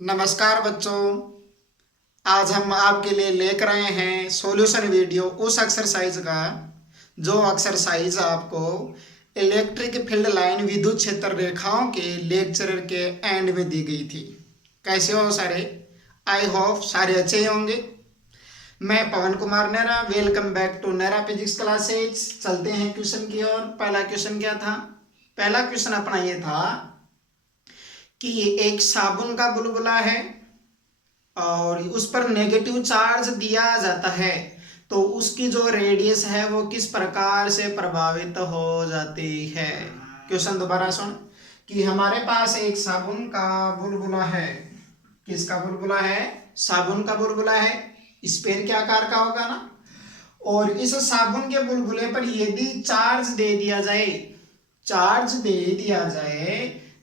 नमस्कार बच्चों। आज हम आपके लिए लेकर आए हैं सॉल्यूशन वीडियो उस एक्सरसाइज का जो एक्सरसाइज आपको इलेक्ट्रिक फील्ड लाइन विद्युत क्षेत्र रेखाओं के लेक्चर के एंड में दी गई थी। कैसे हो सारे? आई होप सारे अच्छे ही होंगे। मैं Pawan Kumar Nehra, welcome back to Nehra physics classes. चलते हैं क्वेश्चन की ओर। पहला क्वेश्चन क्या था? पहला क्वेश्चन अपना ये था कि एक साबुन का बुलबुला है और उस पर नेगेटिव चार्ज दिया जाता है, तो उसकी जो रेडियस है वो किस प्रकार से प्रभावित हो जाती है। क्वेश्चन दोबारा सुन कि हमारे पास एक साबुन का बुलबुला है। किसका बुलबुला है? साबुन का बुलबुला है। स्फीयर के आकार का होगा ना। और इस साबुन के बुलबुले पर यदि चार्ज दे दिया जाए,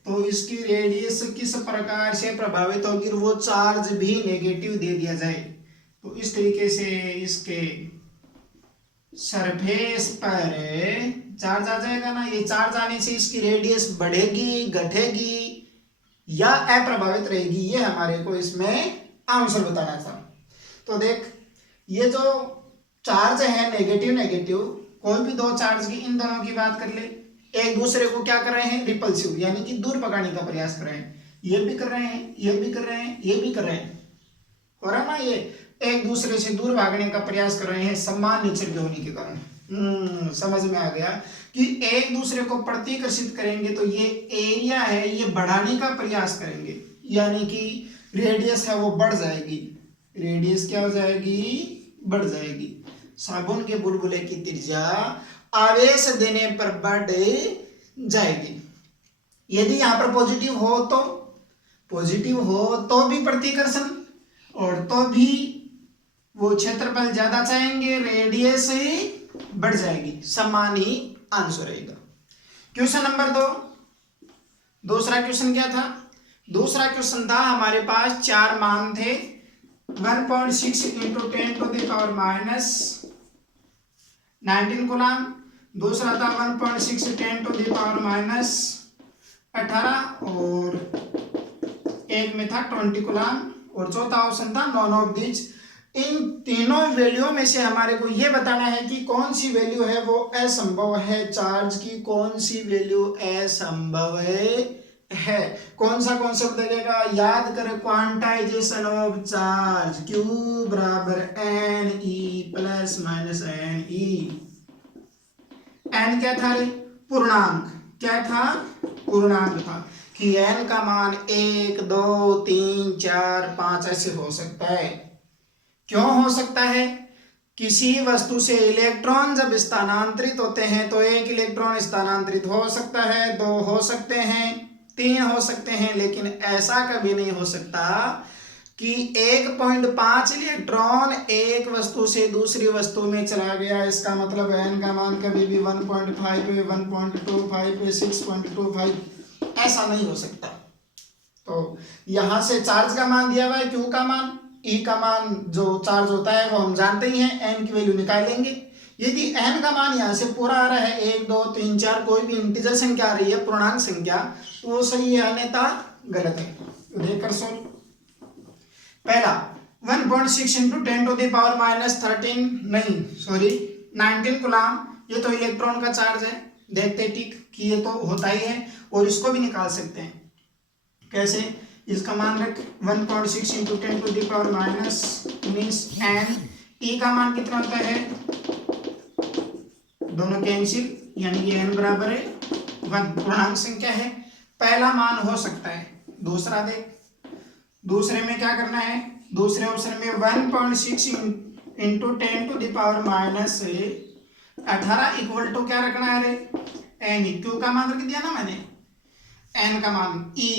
तो इसकी रेडियस किस प्रकार से प्रभावित होगी। वो चार्ज भी नेगेटिव दे दिया जाए तो इस तरीके से इसके सरफेस पर चार्ज आ जाएगा ना। ये चार्ज आने से इसकी रेडियस बढ़ेगी, घटेगी या अप्रभावित रहेगी, ये हमारे को इसमें आंसर बताना था। तो देख, ये जो चार्ज है नेगेटिव, कोई भी दो चार्ज की, इन दोनों की बात कर ले, एक दूसरे को क्या कर रहे हैं? रिपल्सिव, यानी कि दूर भगाने का प्रयास कर रहे हैं। ये भी कर रहे हैं, ये भी कर रहे हैं, ये भी कर रहे हैं, हो रहा ना। ये एक दूसरे से दूर भागने का प्रयास कर रहे हैं समान नेचर के होने के कारण। समझ में आ गया कि एक दूसरे को प्रतिकर्षित करेंगे तो ये एरिया है ये बढ़ाने का प्रयास करेंगे, यानी कि रेडियस है वो बढ़ जाएगी। रेडियस क्या हो जाएगी? बढ़ जाएगी। साबुन के बुलबुले की त्रिज्या आवेश देने पर बढ़ जाएगी। यदि यहां पर पॉजिटिव हो तो भी प्रतिकर्षण, और तो भी वो क्षेत्रफल ज्यादा चाहेंगे, रेडियस बढ़ जाएगी। समान ही आंसर रहेगा। Question number 2। दूसरा क्वेश्चन क्या था? दूसरा क्वेश्चन था हमारे पास चार मान थे 1.6 इंटू 10⁻⁹ कूलम। दूसरा था 1.6 10⁻18 और एक में था 20 कूलम, और चौथा ऑप्शन था नॉन ऑफ दिस। इन तीनों वैल्यू में से हमारे को यह बताना है कि कौन सी वैल्यू है वो असंभव है। चार्ज की कौन सी वैल्यू असंभव है। कौन सा कॉन्सेप्ट देखेगा? याद कर, क्वांटाइजेशन ऑफ चार्ज, Q बराबर NE plus minus NE। n क्या था रे? पूर्णांक। क्या था? पूर्णांक था कि n का मान 1 2 3 4 5 ऐसे हो सकता है। क्यों हो सकता है? किसी वस्तु से इलेक्ट्रॉन जब स्थानांतरित होते हैं तो एक इलेक्ट्रॉन स्थानांतरित हो सकता है, दो हो सकते हैं, तीन हो सकते हैं, लेकिन ऐसा कभी नहीं हो सकता कि 1.5 इलेक्ट्रॉन एक वस्तु से दूसरी वस्तु में चला गया। इसका मतलब n का मान कभी भी 1.5 पे, 1.25 पे, 6.25 ऐसा नहीं हो सकता। तो यहां से चार्ज का मान दिया हुआ है, Q का मान, E का मान जो चार्ज होता है वो हम जानते ही हैं, n की वैल्यू निकालेंगे। यदि n का मान यहाँ से पूरा आ रहा है 1 2 3 4, कोई भी इंटीजर संख्या आ रही है, पूर्णांक संख्या, तो वो सही है अन्यथा गलत है। तो देखकर सोल्व। पहला 1.6 इंटू 10⁻⁻13 कूलम, ये तो इलेक्ट्रॉन का चार्ज है। देखते टिक कि ये तो होता ही है, और इसको भी निकाल सकते हैं। कैसे? इसका मान रख 1.6 इंटू 10⁻⁻19 n। E का मान कितना होता है? दोनों कैंसिल, यानी ये n बराबर है 1, पूर्णांक संख्या है। पहला मान हो सकता है। दूसरा देख, दूसरे में क्या करना है? दूसरे ऑप्शन में 1.6 इंटू 10⁻⁻18 इक्वल टू क्या रखना है रे? n। Q का मान रख दिया ना मैंने, n का मान E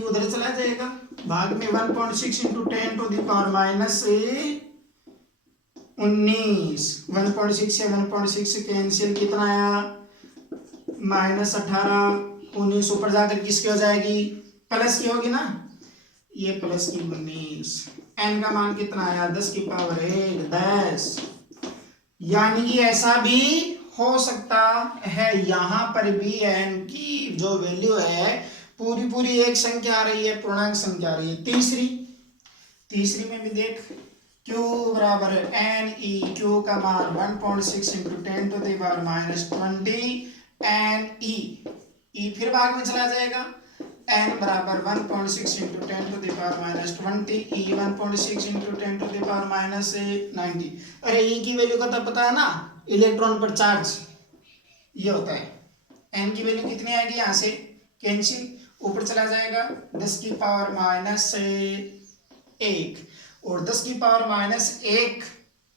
उधर चला जाएगा, भाग में 1.6 इंटू 10⁻⁻19 1.6 से 1.6 कैंसिल, कितना आया? -18 19 ऊपर जाकर किसकी हो जाएगी? प्लस की होगी ना, ये प्लस की 19। n का मान कितना आया? 10 की पावर 8 10। यानी कि ऐसा भी हो सकता है, यहां पर भी n की जो वैल्यू है पूरी एक संख्या आ रही है, पूर्णांक संख्या आ रही है। तीसरी में भी देख, Q बराबर है एन ई, Q का मान 1.6 इंटू 10⁻20 एन ई फिर भाग में चला जाएगा, n बराबर 1.6 इंटू 10⁻20 ई 1.6 इंटू 10⁻90। अरे ई की वैल्यू का तो पता है ना, इलेक्ट्रॉन पर चार्ज ये होता है। n की वैल्यू कितनी आएगी, यहाँ से कैंसिल, ऊपर चला जाएगा 10⁻1 और 10⁻1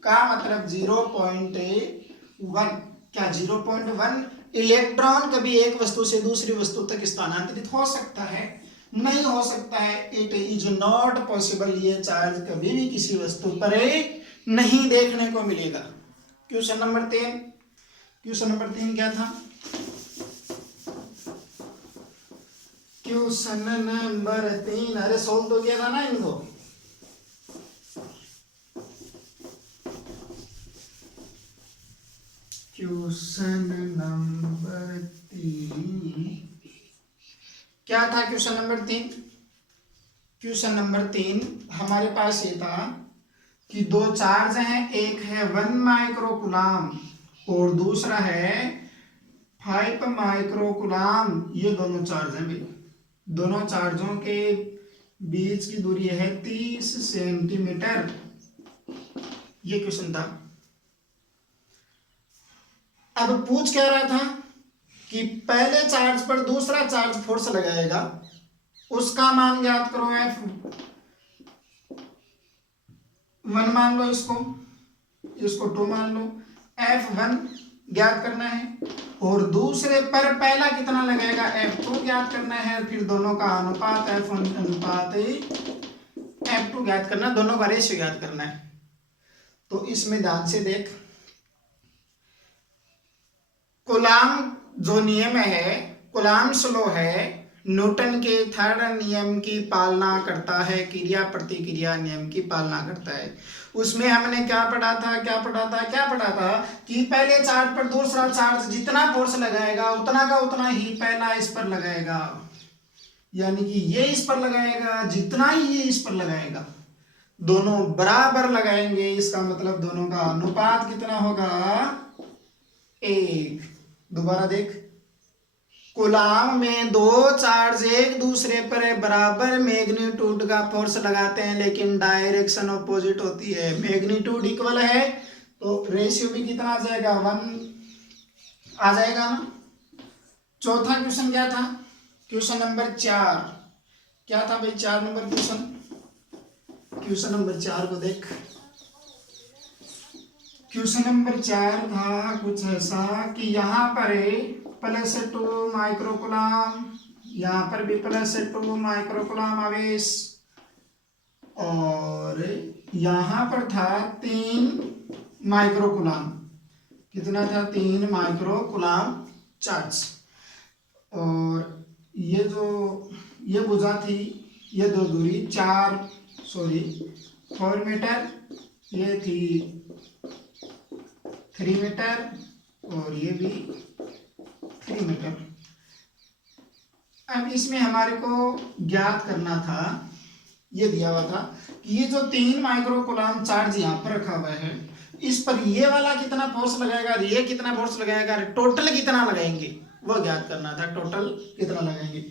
का मतलब 0.1। क्या 0.1 इलेक्ट्रॉन कभी एक वस्तु से दूसरी वस्तु तक स्थानांतरित हो सकता है? नहीं हो सकता है। It is not possible. ये चार्ज कभी भी किसी वस्तु पर नहीं देखने को मिलेगा। क्वेश्चन नंबर 3 क्या था? क्वेश्चन नंबर 3 अरे सोल्व तो किया था ना इनको। क्वेश्चन नंबर 3 क्या था? क्वेश्चन नंबर 3 हमारे पास ये था कि दो चार्ज हैं, एक है 1 माइक्रोकुलाम और दूसरा है 5 माइक्रोकुलाम। ये दोनों चार्ज हैं भाई। दोनों चार्जों के बीच की दूरी है 30 सेंटीमीटर। ये क्वेश्चन था। अब पूछ क्या रहा था कि पहले चार्ज पर दूसरा चार्ज फोर्स लगाएगा, उसका मान ज्ञात करो। F1 मान लो, इसको 2 मान लो। F1 ज्ञात करना है और दूसरे पर पहला कितना लगेगा, F2 ज्ञात करना है। फिर दोनों का अनुपात F1 अनुपात F2 ज्ञात करना, दोनों का रेशियो ज्ञात करना है। तो इसमें ध्यान से देख, कूलाम जो नियम है, कूलाम्स लॉ है, न्यूटन के थर्ड नियम की पालना करता है, क्रिया प्रतिक्रिया नियम की पालना करता है। उसमें हमने क्या पढ़ा था कि पहले चार्ज पर दूसरा चार्ज जितना फोर्स लगाएगा उतना का उतना ही पहला इस पर लगाएगा, यानी कि ये इस पर लगाएगा जितना ही ये इस पर लगाएगा। दोनों बराबर लगाएंगे, इसका मतलब दोनों का अनुपात कितना होगा, 1। दोबारा देख, कूलाम में दो चार्ज एक दूसरे पर बराबर मैग्नीट्यूड का फोर्स लगाते हैं, लेकिन डायरेक्शन ऑपोजिट होती है। मैग्नीट्यूड इक्वल है तो रेशियो भी कितना आ जाएगा, 1 आ जाएगा ना। चौथा क्वेश्चन क्या था? क्वेश्चन नंबर 4 क्या था भाई? 4 नंबर क्वेश्चन नंबर 4 को देख। क्वेश्चन नंबर 4 था कुछ ऐसा कि यहाँ पर +2 माइक्रोकुलाम, यहाँ पर भी +2 माइक्रोकुलाम आवेश, और यहाँ पर था 3 माइक्रोकुलाम। कितना था? 3 माइक्रोकुलाम चार्ज। और ये भुजा थी, ये दो दूरी 4 मीटर, ये थी 3 मीटर और ये भी 3 मीटर। अब इसमें हमारे को ज्ञात करना था, ये दिया हुआ था कि ये जो 3 माइक्रोकुलाम चार्ज यहाँ पर रखा हुआ है, इस पर ये वाला कितना फोर्स लगाएगा, ये कितना फोर्स लगाएगा, टोटल कितना लगाएंगे वो ज्ञात करना था। टोटल कितना लगाएंगे?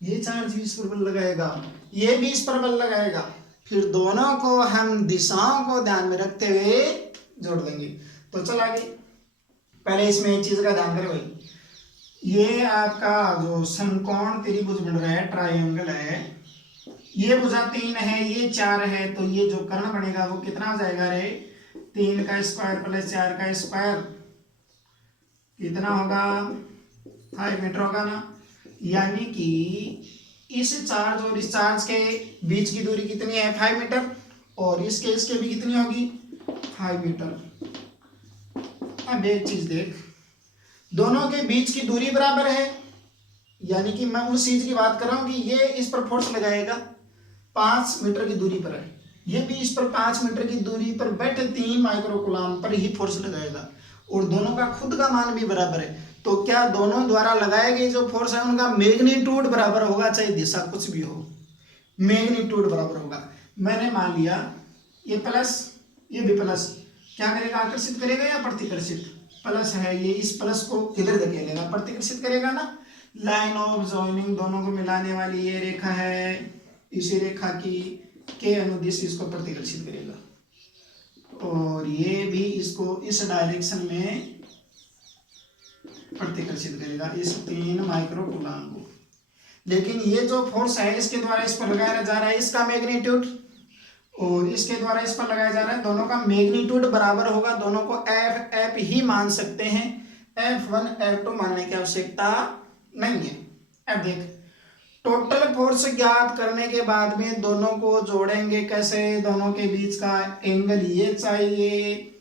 ये चार्ज भी इस पर बल लगाएगा, ये भी इस पर बल लगाएगा। फिर दोनों को हम दिशाओं को ध्यान में रखते हुए जोड़ देंगे। तो चल आगे। पहले इसमें एक चीज का ध्यान करें भाई, ये आपका जो समकोण त्रिभुज बन रहा है, ट्रायंगल है, ये भुजा 3 है, ये 4 है, तो ये जो कर्ण बनेगा वो कितना हो जाएगा रे? 3 का स्क्वायर प्लस 4 का स्क्वायर कितना होगा? 5 मीटर होगा ना। यानी कि इस चार्ज और इस चार्ज के बीच की दूरी कितनी है? 5 मीटर। और इसके भी कितनी होगी? 5 मीटर। अब एक चीज देख, दोनों के बीच की दूरी बराबर है, यानी कि मैं उस चीज की बात कर रहा हूं कि ये इस पर फोर्स लगाएगा 5 मीटर की दूरी पर है, ये भी इस पर 5 मीटर की दूरी पर बैठे 3 माइक्रोकुलाम पर ही फोर्स लगाएगा, और दोनों का खुद का मान भी बराबर है। तो क्या दोनों द्वारा लगाए गए जो फोर्स है उनका मैग्नीट्यूड बराबर होगा, चाहे दिशा कुछ भी हो, मैग्नीट्यूड बराबर होगा। मैंने मान लिया ये प्लस ये भी प्लस, क्या करेगा, आकर्षित करेगा या प्रतिकर्षित, प्लस है ये, इस प्लस को किधर धकेलेगा, प्रतिकर्षित करेगा ना। लाइन ऑफ जॉइनिंग, दोनों को मिलाने वाली ये रेखा है, इसी रेखा की के अनुदिश इसको प्रतिकर्षित करेगा और ये भी इसको इस डायरेक्शन में प्रतिकर्षित करेगा, इस 3 माइक्रो कूलम को। लेकिन ये जो फोर्स है इसके द्वारा इस पर लगाया जा रहा है इसका मैग्नीट्यूड, और इसके द्वारा इस पर लगाया जा रहा है, दोनों का मैग्नीट्यूड बराबर होगा, दोनों को एफ एफ ही मान सकते हैं, F1 F2 मानने की आवश्यकता नहीं है। अब देख, टोटल फोर्स ज्ञात करने के बाद में दोनों को जोड़ेंगे कैसे, दोनों के बीच का एंगल ये चाहिए,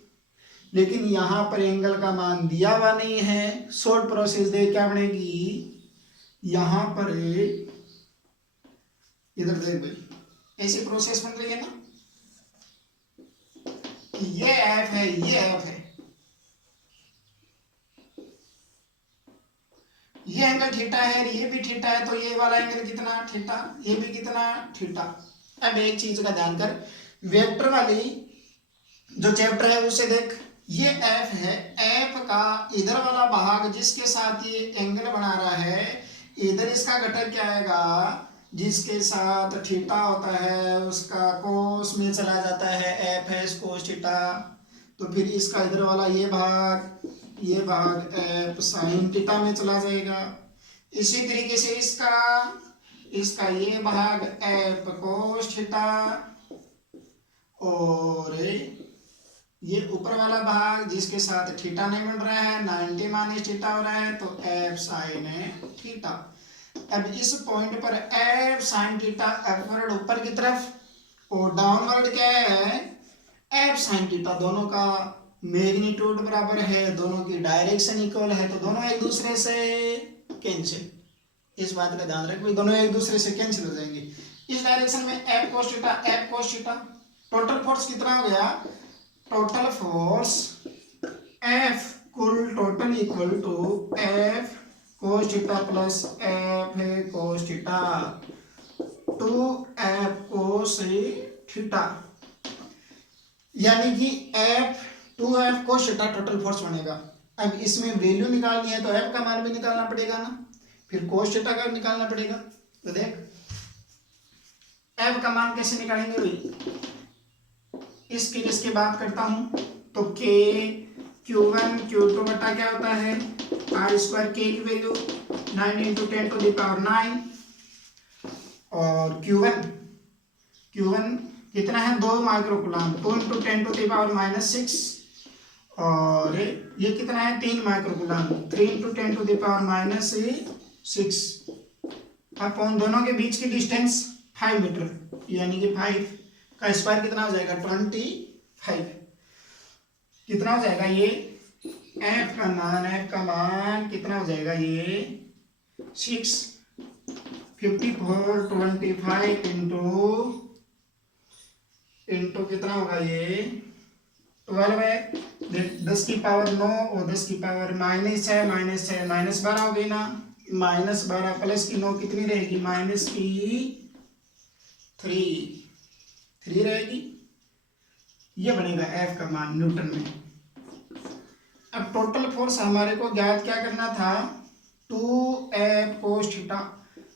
लेकिन यहां पर एंगल का मान दिया हुआ नहीं है। शॉर्ट प्रोसेस देख क्या बनेगी, यहां पर इधर देख भाई, ऐसी प्रोसेस बन रही है ना, ये एफ है, ये एफ है, ये एंगल थीटा है, ये भी थीटा है, तो ये वाला एंगल कितना थीटा, ये भी कितना थीटा। अब एक चीज का ध्यान कर, वेक्टर वाली जो चैप्टर है उसे देख, ये एफ है, एफ का इधर वाला भाग जिसके साथ ये एंगल बना रहा है, इधर इसका घटक क्या आएगा, जिसके साथ थीटा होता है उसका कोस में चला जाता है, एफ है कोस थीटा, तो फिर इसका इधर वाला ये भाग एफ साइन थीटा में चला जाएगा। इसी तरीके से इसका ये भाग एफ कोस थीटा, और ये ऊपर वाला भाग जिसके साथ थीटा नहीं मिल रहा है, 90 माइनस थीटा हो रहा है, तो एफ साइन थीटा। अब इस पॉइंट पर एफ साइन थीटा अपवर्ड ऊपर की तरफ और डाउनवर्ड क्या है, एफ साइन थीटा, दोनों का मैग्नीट्यूड बराबर है, दोनों की डायरेक्शन इक्वल है, तो दोनों एक दूसरे से कैंसिल, इस बात का ध्यान रख भाई, दोनों एक दूसरे से कैंसिल हो जाएंगे। इस डायरेक्शन में F cos theta, total force कितना हो गया, total force F total equal to F cos theta plus F है cos theta, 2f cos theta, यानी कि F 2f cos theta total force बनेगा। अब इसमें वैल्यू निकालनी है तो f का मान भी निकालना पड़ेगा ना, फिर कोस थीटा का निकालना पड़ेगा। तो देख f का मान कैसे निकालेंगे भाई, इसकी बात करता हूं तो k Q1 Q2 बटा क्या होता है r स्क्वायर, k की value 9 into 10 to the power 9, और Q1 कितना है 2 micro coulomb, 2 into 10 to the power -6, और ये कितना है 3 micro coulomb, 3 into 10 to the power -6, upon दोनों के बीच की डिस्टेंस 5 मीटर, यानी कि 5 का स्क्वायर कितना हो जाएगा 25, कितना हो जाएगा ये एफ का मान कितना हो जाएगा ये 6, 54 25 इंटू कितना होगा ये 12 है, 10 की पावर 9 और 10 की पावर -6 -12 हो गई ना, -12 प्लस की 9 कितनी रहेगी -3 रहेगी, ये बनेगा एफ का मान न्यूटन में। अब टोटल फोर्स हमारे को ज्ञात क्या करना था 2f कोस थीटा,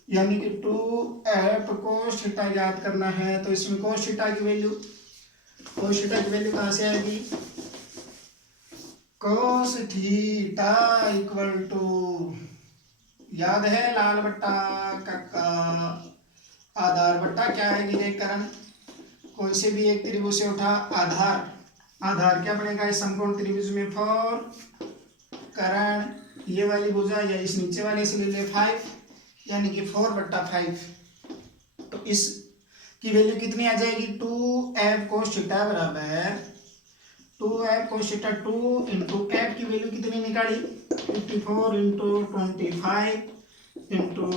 यानी कि 2f कोस थीटा ज्ञात करना है, तो इसमें कोस थीटा की वैल्यू कहाँ से आएगी, कोस थीटा इक्वल टू, याद है लाल बट्टा कक्का आधार बट्टा क्या है गिरेकरण, कोई से भी एक त्रिभुज से उठा आधार क्या बनेगा इस समकोण त्रिभुज में 4 करण, ये वाली भुजा या इस नीचे वाले से ले ले 5, यानी कि 4/5, तो इस की वैल्यू कितनी आ जाएगी 2f कोस थीटा बराबर 2f cos theta 2 into f की वैल्यू कितनी निकाली 54 into 25 into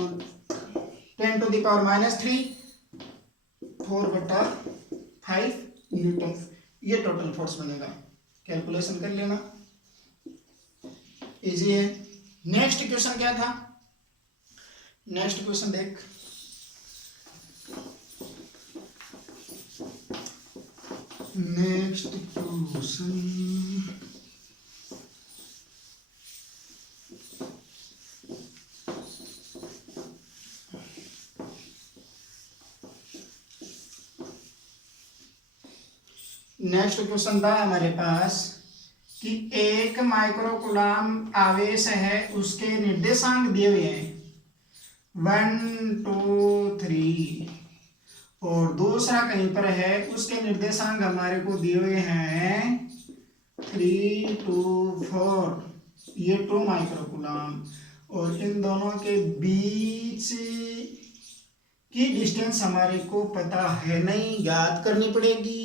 10 to the power -3, 4/5 newton, ये टोटल फोर्स बनेगा। कैलकुलेशन कर लेना, इजी है। नेक्स्ट क्वेश्चन क्या था, नेक्स्ट क्वेश्चन देख, नेक्स्ट क्वेश्चन नेक्स्ट क्वेश्चन था हमारे पास कि एक माइक्रोकूलम आवेश है, उसके निर्देशांक दिए हुए हैं 1 2 3, और दूसरा कहीं पर है उसके निर्देशांक हमारे को दिए हुए हैं 3 2 4, ये 2 माइक्रोकूलम, और इन दोनों के बीच की डिस्टेंस हमारे को पता है नहीं, ज्ञात करनी पड़ेगी।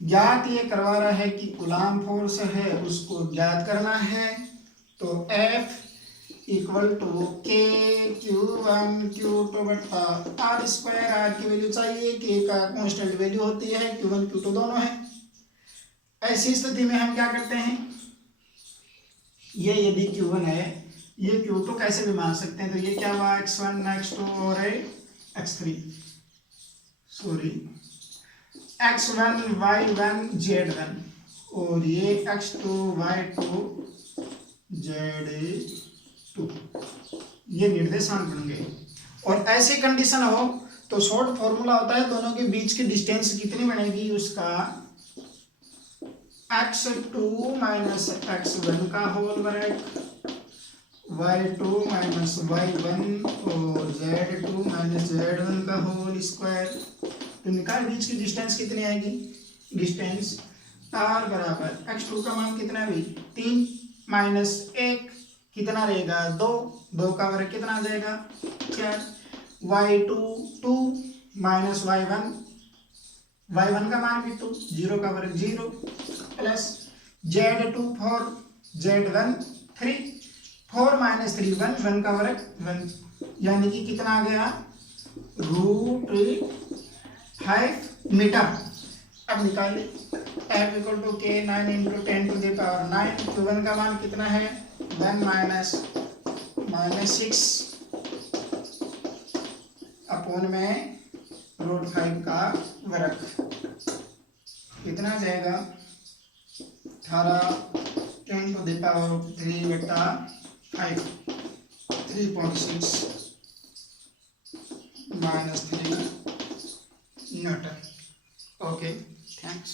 ज्ञात ये करवा रहा है कि कूलम फोर्स है, उसको ज्ञात करना है। तो F equal to K Q1 Q2 बटा R स्क्वायर, R की वैल्यू चाहिए, K का कांस्टेंट वैल्यू होती है, Q1 Q2 दोनों है। ऐसी स्थिति में हम क्या करते हैं, ये यदि Q1 है, ये Q2 कैसे भी मान सकते हैं, तो ये क्या हुआ X1 X2 और X3, sorry X1 Y1 Z1, और ये X2 Y2 Z2, ये निर्देशांक बन गए। और ऐसी कंडीशन हो तो शॉर्ट फॉर्मूला होता है दोनों के बीच की डिस्टेंस कितनी बनेगी, उसका X2 माइनस X1 का होल वर्ग, Y2 माइनस Y1 और Z2 माइनस Z1 का होल स्क्वायर। तो निकाल बीच की डिस्टेंस कितनी आएगी, डिस्टेंस R बराबर X2 का मान कितना है भाई 3 माइनस 1 कितना रहेगा 2, 2 का वर्ग कितना आ जाएगा 4, Y2 2 माइनस Y1, Y1 का मान भी 2, 0 का वर्ग 0, प्लस Z2 4 Z1 3, 4 माइनस 3 1, 1 का वर्ग 1, यानी कि कितना आ गया √5 मीटर। अब निकालिए F equal to K 9 into 10 to the power 9, Q1 का मान कितना है 1 माइनस 6 अपॉन में √5 का वर्ग, कितना जाएगा 18 10 टू द पावर 3 बटा 5, 3.6 माइनस 3 न्यूटन। Okay, thanks.